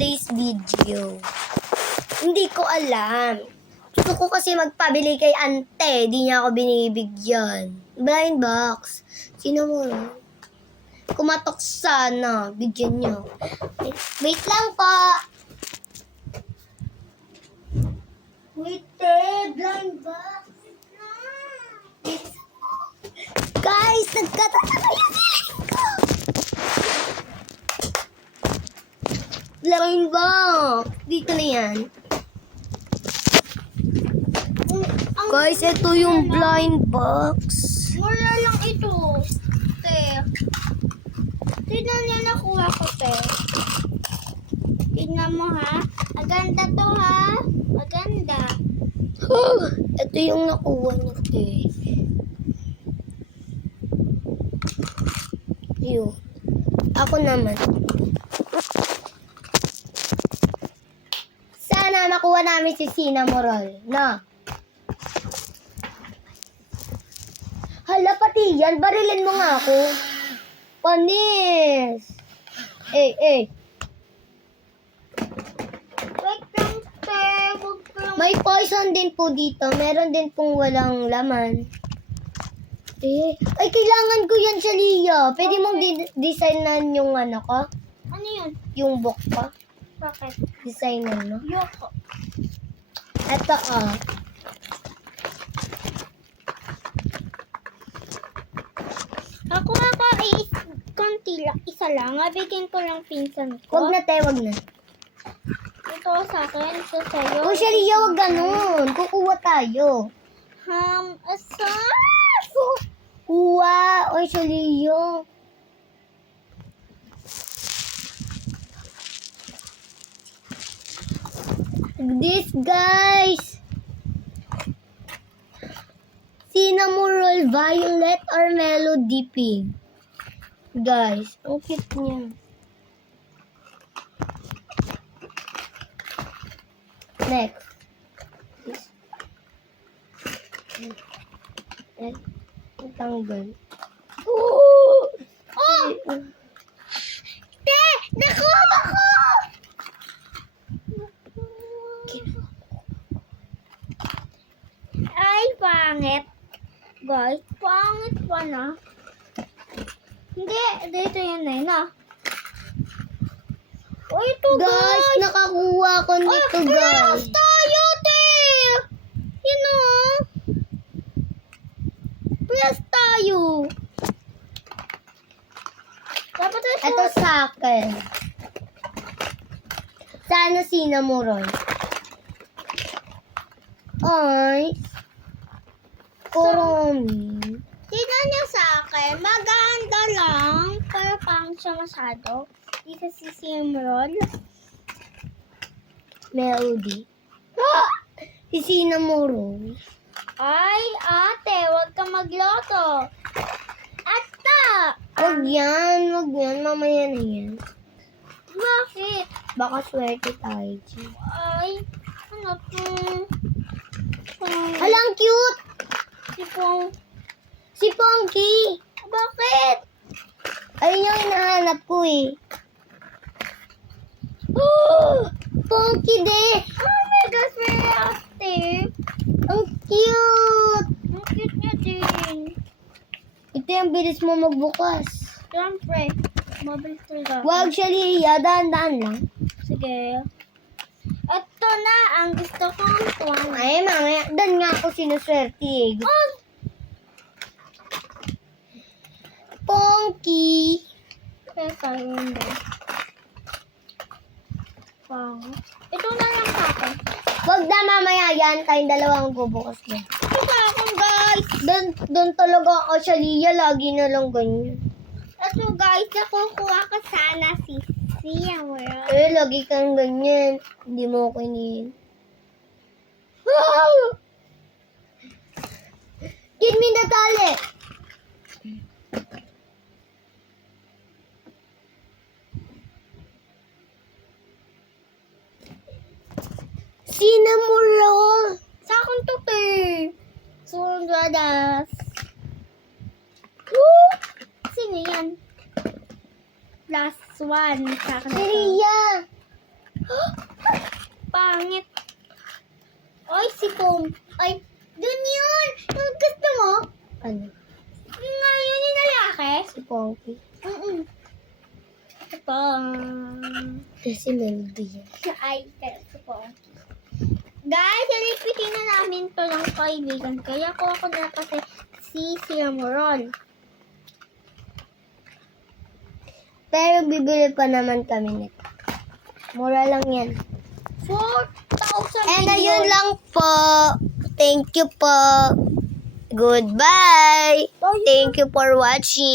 today's video? Hindi ko alam. Gusto ko kasi magpabili kay ante. Di niya ako binibigyan. Blind box. Sino mo? Kumatok sana. Bigyan niyo. Wait lang po. Wait blind box. Guys, nagkatatawa yung feeling ko. Blind box. Dito na yan. Guys, ito yung blind box. Mura lang ito. Te. Tignan niya nakuha ko, te. Tignan mo, ha? Maganda to, ha? Maganda. Oh, ito yung nakuha niya, te. Yun. Ako naman. Sana makuha namin si Cinnamoroll, na. Hala, pati yan. Barilin mo nga ako. Panis. Wait lang, te. Huwag lang. May poison din po dito. Meron din pong walang laman. Ay, kailangan ko yan siya, Lia. Pwede mong designan yung ano ko? Ano yun? Yung book ko? Bakit? Designan mo? Yoko. Ito, Ako konti lang. Isa lang. Bigyan ko lang pinsan ko. Wag na, te. Wag na. Ito sa akin. Ito sa'yo. O, siya, Lia, wag ganun. Kukuha tayo. Asa? Kuha. O, siya, Lia. This, guys. Cinnamoroll, violet, or melody pink. Guys, ang cute niya. Next. Tanggal. Oh! Te! Nakuha ko! Ay, pangit. Guys, pangit pa na. Hindi, dito yun na yun, Oh, ito, Guys, nakakuha ko nito, guys. tayo, te! Yun o. Plus tayo. Dapat Ito sa akin. Sana Cinnamoroll. Ay. Kumi. tignan niyo sa akin. Maganda lang. Pero pang siya masyado. Di kasi simrol. Melody. Si Cinnamoroll. Ay, ate, wag ka magloto. Ata! Wag yan. Mamaya na yan. Bakit? Baka swerte tayo, G. Ay, ano to? Alang cute! Sipong. Si Ponky. Bakit? Ayun yung hinahanap ko eh. Oh! Ponky de! Oh my gosh, very active. Ang cute! Ang cute niya din. Ito yung bilis mo magbukas. Siyempre, mabilis talaga. Wag siya, Lia. Dahan-dahan lang. Sige. Ito na ang gusto kong tuwan. Ay, mamaya. Dan nga ako sinuswerte eh. Oh! Ponky! Kaya tayo hindi. Wow. Ito na lang sa akin. Wag na mamaya yan. Tayong dalawang bubukas na. Ito sa akin, guys. Doon talaga ako siya, Lia. Lagi na lang ganyan. Ito, guys. Nakukuha ko sana si Cinnamoroll. Lagi kang ganyan. Hindi mo ako iniin. Wow! Give me the tali! Cinnamoroll! Sa akin to, te. Sundadas. Woo! Sino yan? Last one. Sa akin Si ito. Ria! pangit. Ay, si Pom. Ay, dun yun! Yung gusto mo? Ano? Yung nga yun, yung lalaki? Si Ponky. Ito pa. Kasi Melody yan. Ay, si Pom. Guys, nalipitin na namin to ng kaibigan. Kaya ko ako na kasi si Moron. Pero bibili pa naman kami nito. Mura lang yan. 4,000 And ayun lang po. Thank you po. Goodbye. Thank you for watching.